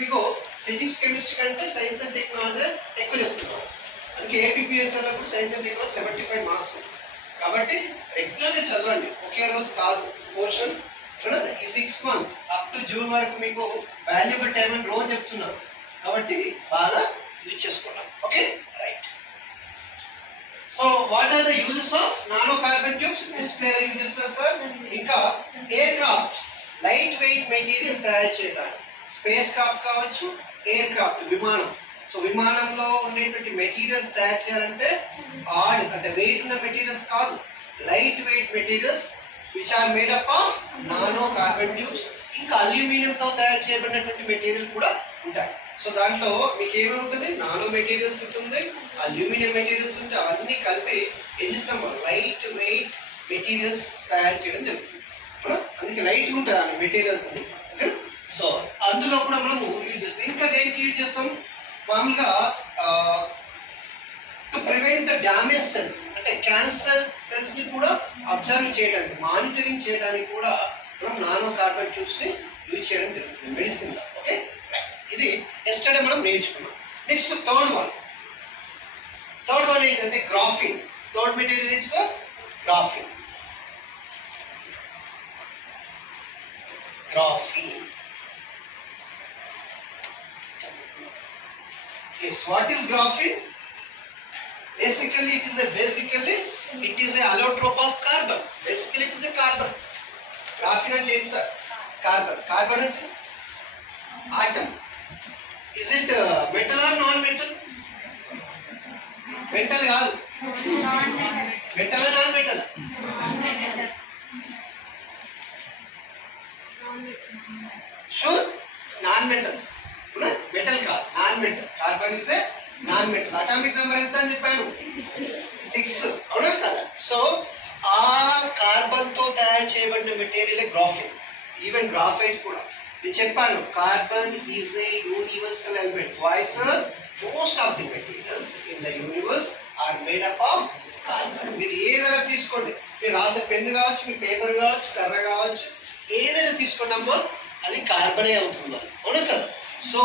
మీకు physics chemistry కంటే science and technology ఎక్కువ చెప్తున్నాం. అందుకే ఏపీపీఎస్ఎల్ కూడా సైన్స్ అండ్ టెక్నాలజీ 75 మార్క్స్ ఉంటాయి. కాబట్టి రెగ్యులర్గా చదవండి, ఒకే రోజు కాదు. పోర్షన్ ఈ 6 months అప్ టు జూన్ వరకు మీకు వాల్యూబుల్ టైం అని రోజు చెప్తున్నాను. కాబట్టి బాగా యూజ్ చేసుకున్నాం. Okay right. So what are the uses of nano carbon tubes? Display use చేస్తారు సార్. ఇంకా aircraft light weight material తయారు చేయడానికి, స్పేస్ క్రాఫ్ట్ కావచ్చు, ఎయిర్ క్రాఫ్ట్ విమానం. సో విమానంలో ఉండేటువంటి మెటీరియల్స్ తయారు చేయాలంటే అంటే వెయిట్ ఉన్న మెటీరియల్స్ కాదు, light weight materials which are made up of nano carbon tubes. ఇంకా అల్యూమినియంతో తయారు చేయబడినటువంటి మెటీరియల్ కూడా ఉంటాయి. సో దాంట్లో మీకు ఏమేమి ఉంటుంది? నానో మెటీరియల్స్ ఉంటుంది, అల్యూమినియం మెటీరియల్స్ ఉంటాయి. అవన్నీ కలిపి ఏం చేస్తాం? లైట్ వెయిట్ మెటీరియల్స్ తయారు చేయడం జరుగుతుంది. అందుకే లైట్గా ఉంటుంది ఆ మెటీరియల్స్ అని. ఓకే. సో అందులో కూడా మనము యూజ్ చేస్తాం. ఇంకా దేనికి యూజ్ చేస్తాం? మామూలుగా to prevent the damage cells, అంటే క్యాన్సర్ సెల్స్ ని కూడా అబ్జర్వ్ చేయడానికి, మానిటరింగ్ చేయడానికి కూడా మనం నానో కార్బన్ ట్యూబ్స్ ని యూజ్ చేయడం జరుగుతుంది మెడిసిన్. ఓకే. ఇది ఎస్టర్డే మనం నేర్చుకున్నాం. నెక్స్ట్ థర్డ్ వన్ ఏంటంటే graphene. Third material it's graphene. Yes, what is graphene? Basically it is a allotrope of carbon. Basically it is a carbon. Graphene and it's a carbon is atom. Is it metal or non-metal? Metal కాదు. Metal or non-metal? Sure, non-metal. Metal కాదు, non metal. Carbon is a non metal. Atomic number ఎంత అని చెప్పాను? 6. అవునా కదా? So ఆ carbon తో తయారు చేయబడిన మెటీరియల్ గ్రాఫిన్. ఈవెన్ గ్రాఫైట్ కూడా నేను చెప్పాను, carbon is a universal element. Why sir? Most of the materials in the universe are made up of carbon. మీరు ఏదైనా తీసుకోండి, మీరు రాసే పెన్ను కావచ్చు, మీ పేపర్ కావచ్చు, కర్ర కావచ్చు, ఏదైనా తీసుకోండి అమ్మా, అది కార్బనే అవుతుంది. అవునా కదా? సో